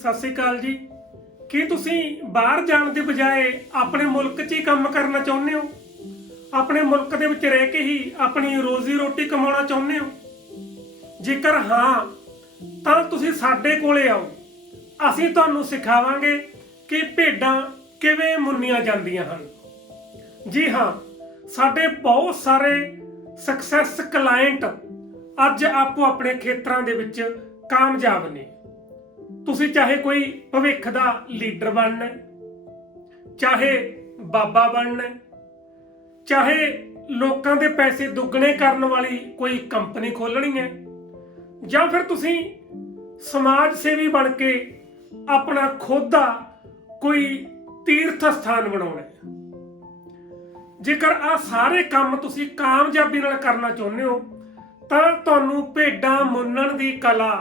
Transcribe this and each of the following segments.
ਸਤਿ ਸ਼੍ਰੀ ਅਕਾਲ ਜੀ। ਕੀ ਤੁਸੀਂ ਬਾਹਰ ਜਾਣ ਦੀ ਬਜਾਏ ਆਪਣੇ ਮੁਲਕ 'ਚ ਹੀ ਕੰਮ ਕਰਨਾ ਚਾਹੁੰਦੇ ਹੋ? ਆਪਣੇ ਮੁਲਕ ਦੇ ਵਿੱਚ ਰਹਿ ਕੇ ਹੀ ਆਪਣੀ ਰੋਜ਼ੀ ਰੋਟੀ ਕਮਾਉਣਾ ਚਾਹੁੰਦੇ ਹੋ? ਜੇਕਰ ਹਾਂ, ਤਾਂ ਤੁਸੀਂ ਸਾਡੇ ਕੋਲੇ ਆਓ। ਅਸੀਂ ਤੁਹਾਨੂੰ ਸਿਖਾਵਾਂਗੇ ਕਿ ਭੇਡਾਂ ਕਿਵੇਂ ਮੁੰਨੀਆਂ ਜਾਂਦੀਆਂ ਹਨ। ਜੀ ਹਾਂ, ਸਾਡੇ ਬਹੁਤ ਸਾਰੇ ਸਕਸੈਸ ਕਲਾਇੰਟ ਅੱਜ ਆਪੋ ਆਪਣੇ ਖੇਤਰਾਂ ਦੇ ਵਿੱਚ ਕਾਮਯਾਬ ਨੇ। ਤੁਸੀਂ ਚਾਹੇ ਕੋਈ ਭਵਿੱਖ ਦਾ ਲੀਡਰ ਬਣਨਾ, ਚਾਹੇ ਬਾਬਾ ਬਣਨਾ, ਚਾਹੇ ਲੋਕਾਂ ਦੇ ਪੈਸੇ ਦੁੱਗਣੇ ਕਰਨ ਵਾਲੀ ਕੋਈ ਕੰਪਨੀ ਖੋਲਣੀ ਹੈ, ਜਾਂ ਫਿਰ ਤੁਸੀਂ ਸਮਾਜ ਸੇਵੀ ਬਣ ਕੇ ਆਪਣਾ ਖੁਦ ਦਾ ਕੋਈ ਤੀਰਥ ਸਥਾਨ ਬਣਾਉਣਾ ਜੇਕਰ ਆ ਸਾਰੇ ਕੰਮ ਤੁਸੀਂ ਕਾਮਯਾਬੀ ਨਾਲ ਕਰਨਾ ਚਾਹੁੰਦੇ ਹੋ, ਤਾਂ ਤੁਹਾਨੂੰ ਭੇਡਾਂ ਮੁੰਨਣ ਦੀ ਕਲਾ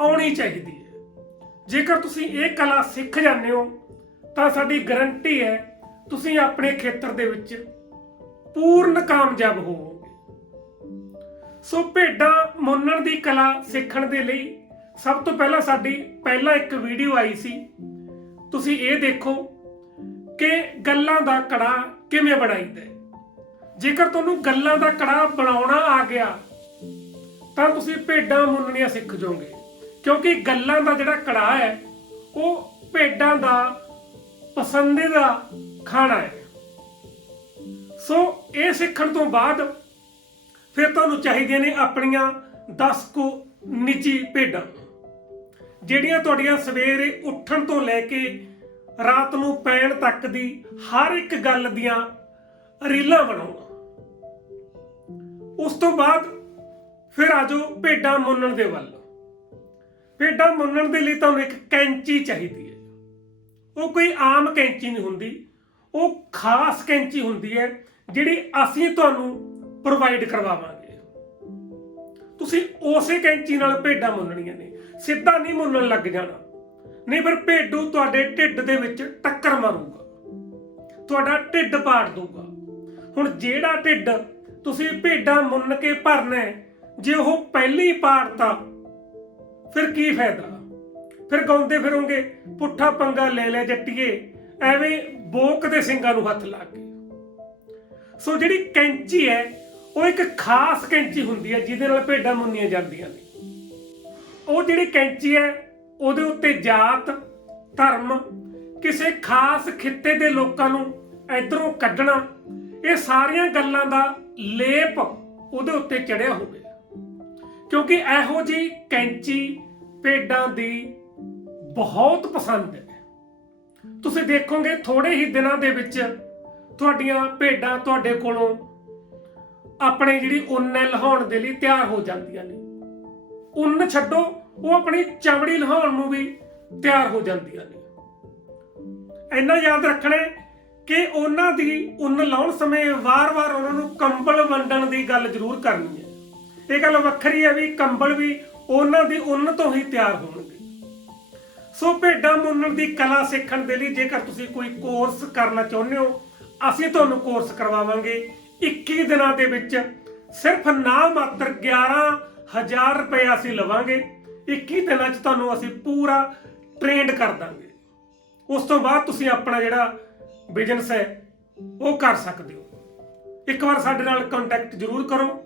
ਆਉਣੀ ਚਾਹੀਦੀ। ਜੇਕਰ ਤੁਸੀਂ ਇਹ ਕਲਾ ਸਿੱਖ ਜਾਂਦੇ ਹੋ, ਤਾਂ ਸਾਡੀ ਗਰੰਟੀ ਹੈ ਤੁਸੀਂ ਆਪਣੇ ਖੇਤਰ ਦੇ ਵਿੱਚ ਪੂਰਨ ਕਾਮਯਾਬ ਹੋਵੋਗੇ। ਸੋ ਭੇਡਾਂ ਮੁੰਨਣ ਦੀ ਕਲਾ ਸਿੱਖਣ ਦੇ ਲਈ ਸਭ ਤੋਂ ਪਹਿਲਾਂ ਸਾਡੀ ਪਹਿਲਾਂ ਇੱਕ ਵੀਡੀਓ ਆਈ ਸੀ। ਤੁਸੀਂ ਇਹ ਦੇਖੋ ਕਿ ਗੱਲਾਂ ਦਾ ਕੜਾ ਕਿਵੇਂ ਬਣਾਈਦਾ ਜੇਕਰ ਤੁਹਾਨੂੰ ਗੱਲਾਂ ਦਾ ਕੜਾ ਬਣਾਉਣਾ ਆ ਗਿਆ, ਤਾਂ ਤੁਸੀਂ ਭੇਡਾਂ ਮੁੰਨਣੀਆਂ ਸਿੱਖ ਜਾਓਗੇ। ਕਿਉਂਕਿ ਗੱਲਾਂ ਦਾ ਜਿਹੜਾ ਕੜਾਹ ਹੈ, ਉਹ ਭੇਡਾਂ ਦਾ ਪਸੰਦੀਦਾ ਖਾਣਾ ਹੈ। ਸੋ ਇਹ ਸਿੱਖਣ ਤੋਂ ਬਾਅਦ ਫਿਰ ਤੁਹਾਨੂੰ ਚਾਹੀਦੀਆਂ ਨੇ ਆਪਣੀਆਂ 10 ਕੁ ਨਿੱਜੀ ਭੇਡਾਂ, ਜਿਹੜੀਆਂ ਤੁਹਾਡੀਆਂ ਸਵੇਰੇ ਉੱਠਣ ਤੋਂ ਲੈ ਕੇ ਰਾਤ ਨੂੰ ਪੈਣ ਤੱਕ ਦੀ ਹਰ ਇੱਕ ਗੱਲ ਦੀਆਂ ਰੀਲਾਂ ਬਣਾਉਣਾ। ਉਸ ਤੋਂ ਬਾਅਦ ਫਿਰ ਆਜੋ ਭੇਡਾਂ ਮੁੰਨਣ ਦੇ ਵੱਲ। ਭੇਡਾਂ ਮੁੰਨਣ ਦੇ ਲਈ ਤੁਹਾਨੂੰ ਇੱਕ ਕੈਂਚੀ ਚਾਹੀਦੀ ਹੈ। ਉਹ ਕੋਈ ਆਮ ਕੈਂਚੀ ਨਹੀਂ ਹੁੰਦੀ। ਉਹ ਖਾਸ ਕੈਂਚੀ ਹੁੰਦੀ ਹੈ, ਜਿਹੜੀ ਅਸੀਂ ਤੁਹਾਨੂੰ ਪ੍ਰੋਵਾਈਡ ਕਰਵਾਵਾਂਗੇ। ਤੁਸੀਂ ਉਸੇ ਕੈਂਚੀ ਨਾਲ ਭੇਡਾਂ ਮੁੰਨਣੀਆਂ ਨੇ। ਸਿੱਧਾ ਨਹੀਂ ਮੁੰਨਣ ਲੱਗ ਜਾਣਾ। ਨਹੀਂ ਫਿਰ ਭੇਡੂ ਤੁਹਾਡੇ ਢਿੱਡ ਦੇ ਵਿੱਚ ਟੱਕਰ ਮਾਰੂਗਾ। ਤੁਹਾਡਾ ਢਿੱਡ ਪਾੜ ਦੂਗਾ ਹੁਣ ਜਿਹੜਾ ਢਿੱਡ ਤੁਸੀਂ ਭੇਡਾਂ ਮੁੰਨ ਕੇ ਭਰਨਾ ਜੇ ਉਹ ਪਹਿਲੀ ਪਾੜਤਾ ਫਿਰ ਕੀ ਫਾਇਦਾ? ਫਿਰ ਗਾਉਂਦੇ ਫਿਰੋਂਗੇ, ਪੁੱਠਾ ਪੰਗਾ ਲੈ ਲੈ ਜੱਟੀਏ, ਐਵੇਂ ਬੋਕ ਦੇ ਸਿੰਘਾਂ ਨੂੰ ਹੱਥ ਲਾ ਕੇ। ਸੋ ਜਿਹੜੀ ਕੈਂਚੀ ਹੈ, ਉਹ ਇੱਕ ਖਾਸ ਕੈਂਚੀ ਹੁੰਦੀ ਹੈ, ਜਿਹਦੇ ਨਾਲ ਭੇਡਾਂ ਮੁੰਨੀਆਂ ਜਾਂਦੀਆਂ ਨੇ। ਉਹ ਜਿਹੜੀ ਕੈਂਚੀ ਹੈ, ਉਹਦੇ ਉੱਤੇ ਜਾਤ, ਧਰਮ, ਕਿਸੇ ਖਾਸ ਖਿੱਤੇ ਦੇ ਲੋਕਾਂ ਨੂੰ ਇਧਰੋਂ ਕੱਢਣਾ, ਇਹ ਸਾਰੀਆਂ ਗੱਲਾਂ ਦਾ ਲੇਪ ਉਹਦੇ ਉੱਤੇ ਚੜਿਆ ਹੋਵੇ। ਕਿਉਂਕਿ ਇਹੋ ਜੀ ਕੈਂਚੀ ਭੇਡਾਂ ਦੀ ਬਹੁਤ ਪਸੰਦ ਹੈ। ਤੁਸੀਂ ਦੇਖੋਗੇ ਥੋੜੇ ਹੀ ਦਿਨਾਂ ਦੇ ਵਿੱਚ ਤੁਹਾਡੀਆਂ ਭੇਡਾਂ ਤੁਹਾਡੇ ਕੋਲੋਂ ਆਪਣੇ ਜਿਹੜੀ ਉੱਨ ਹੈ ਲਹਾਉਣ ਦੇ ਲਈ ਤਿਆਰ ਹੋ ਜਾਂਦੀਆਂ ਨੇ। ਉੱਨ ਛੱਡੋ, ਉਹ ਆਪਣੀ ਚਮੜੀ ਲਹਾਉਣ ਨੂੰ ਵੀ ਤਿਆਰ ਹੋ ਜਾਂਦੀਆਂ ਨੇ। ਇੰਨਾ ਯਾਦ ਰੱਖਣਾ ਕਿ ਉਹਨਾਂ ਦੀ ਉੱਨ ਲਾਉਣ ਸਮੇਂ ਵਾਰ-ਵਾਰ ਉਹਨਾਂ ਨੂੰ ਕੰਬਲ ਵੰਡਣ ਦੀ ਗੱਲ ਜ਼ਰੂਰ ਕਰਨੀ ਹੈ। ਇਹ ਗੱਲ ਵੱਖਰੀ ਹੈ ਵੀ ਕੰਬਲ ਵੀ ਉਹਨਾਂ ਦੀ ਉੱਨ ਤੋਂ ਹੀ ਤਿਆਰ ਹੋਣਗੇ। ਸੋ ਭੇਡਾਂ ਮੁੰਨਣ ਦੀ ਕਲਾ ਸਿੱਖਣ ਦੇ ਲਈ ਜੇਕਰ ਤੁਸੀਂ ਕੋਈ ਕੋਰਸ ਕਰਨਾ ਚਾਹੁੰਦੇ ਹੋ, ਅਸੀਂ ਤੁਹਾਨੂੰ ਕੋਰਸ ਕਰਵਾਵਾਂਗੇ। 21 ਦਿਨਾਂ ਦੇ ਵਿੱਚ ਸਿਰਫ ਨਾ ਮਾਤਰ 11000 ਰੁਪਏ ਅਸੀਂ ਲਵਾਂਗੇ। 21 ਦਿਨਾਂ 'ਚ ਤੁਹਾਨੂੰ ਅਸੀਂ ਪੂਰਾ ਟ੍ਰੇਨਡ ਕਰ ਦਾਂਗੇ। ਉਸ ਤੋਂ ਬਾਅਦ ਤੁਸੀਂ ਆਪਣਾ ਜਿਹੜਾ ਬਿਜ਼ਨਸ ਹੈ, ਉਹ ਕਰ ਸਕਦੇ ਹੋ। ਇੱਕ ਵਾਰ ਸਾਡੇ ਨਾਲ ਕੰਟੈਕਟ ਜ਼ਰੂਰ ਕਰੋ।